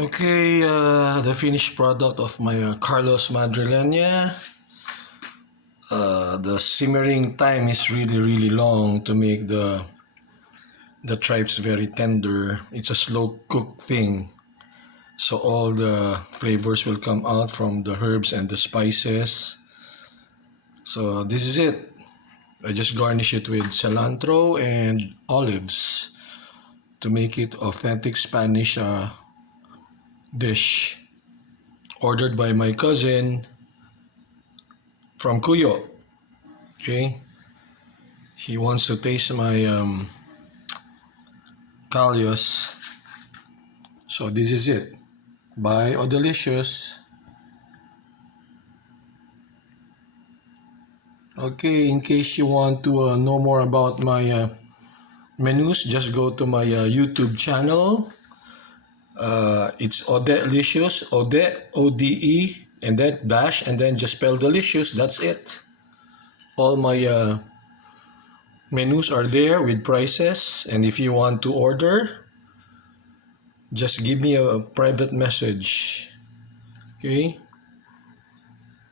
Okay, the finished product of my Carlos Madrileña. The simmering time is really long to make the tripes very tender. It's a slow cook thing, so all the flavors will come out from the herbs and the spices. So this is it. I just garnish it with cilantro and olives to make it authentic Spanish dish ordered by my cousin from Cuyo. Okay, he wants to taste my Callos. So this is it. Bye, oh delicious. Okay, in case you want to know more about my menus, just go to my YouTube channel. It's Odelicious, Ode, O-D-E, and then dash, and then just spell delicious. That's it. All my menus are there with prices, and if you want to order, just give me a private message. Okay?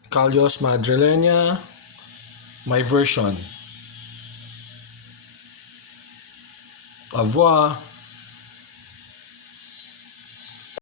Callos Madrileña, my version. Au revoir.